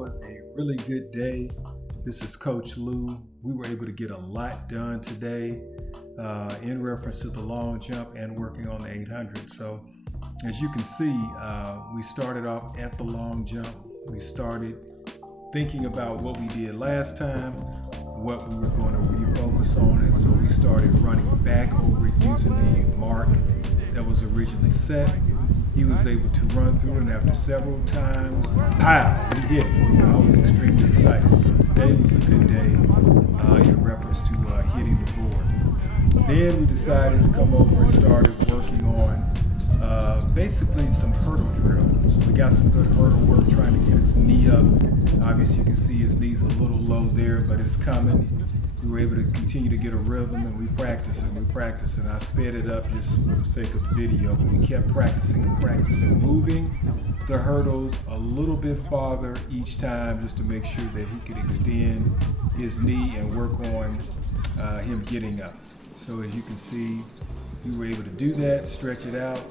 was a really good day. This is Coach Lou. We were able to get a lot done today in reference to the long jump and working on the 800. So as you can see, we started off at the long jump. We started thinking about what we did last time, what we were going to refocus on, and so we started running back over it using the mark that was originally set. He was able to run through it, and after several times, pow, we hit it. I was extremely excited. So today was a good day in reference to hitting the board. Then we decided to come over and started working on basically some hurdle drills. So we got some good hurdle work, trying to get his knee up. Obviously you can see his knee's a little low there, but it's coming. We were able to continue to get a rhythm, and we practiced and I sped it up just for the sake of video, but we kept practicing, moving the hurdles a little bit farther each time just to make sure that he could extend his knee and work on him getting up. So as you can see, we were able to do that, stretch it out,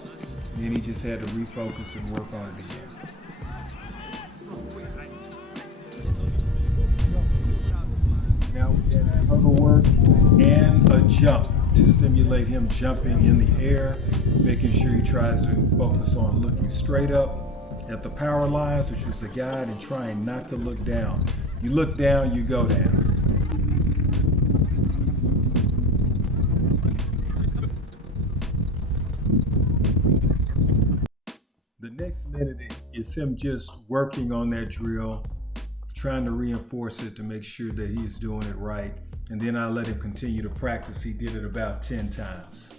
and then he just had to refocus and work on it again. Now we had hurdle work and a jump to simulate him jumping in the air, making sure he tries to focus on looking straight up at the power lines, which was the guide, and trying not to look down. You look down, you go down. The next minute is him just working on that drill, trying to reinforce it to make sure that he's doing it right. And then I let him continue to practice. He did it about 10 times.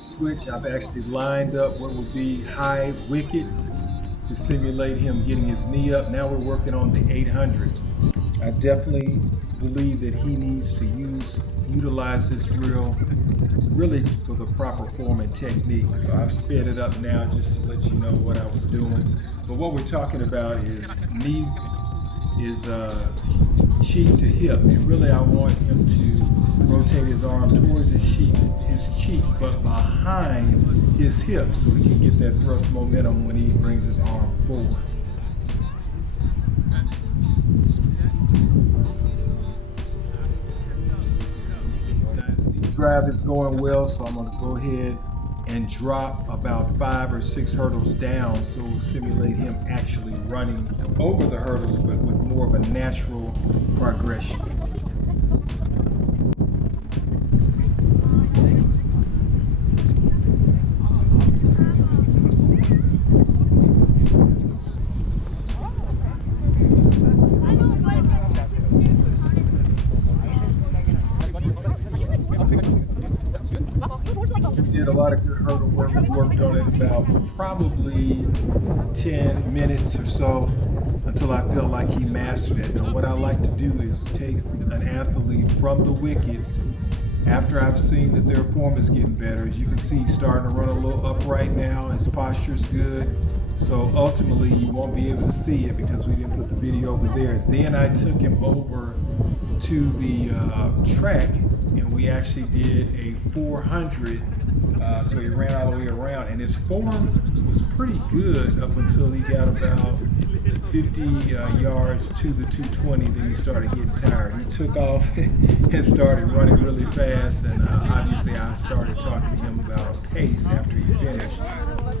Switch, I've actually lined up what would be high wickets to simulate him getting his knee up. Now we're working on the 800. I definitely believe that he needs to utilize this drill really for the proper form and technique. So I've sped it up now just to let you know what I was doing. But what we're talking about is knee is cheek to hip, and really I want him to rotate his arm towards his cheek, but behind his hip, so he can get that thrust momentum when he brings his arm forward. The drive is going well, so I'm going to go ahead and drop about 5 or 6 hurdles down, so we'll simulate him actually running over the hurdles, but with more of a natural progression. Did a lot of good hurdle work. We worked on it about probably 10 minutes or so until I felt like he mastered it. Now what I like to do is take an athlete from the wickets after I've seen that their form is getting better. As you can see, he's starting to run a little upright now. His posture's good. So ultimately you won't be able to see it because we didn't put the video over there. Then I took him over to the track, and we actually did a 400. So he ran all the way around, and his form was pretty good up until he got about 50 yards to the 220. Then he started getting tired. He took off and started running really fast, and obviously I started talking to him about a pace after he finished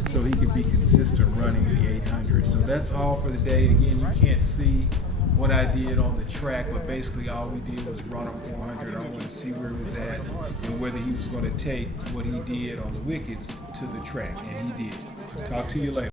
so he could be consistent running the 800. So that's all for the day. Again, you can't see what I did on the track, but basically all we did was run a 400. I wanted to see where he was at and whether he was going to take what he did on the wickets to the track, and he did. Talk to you later.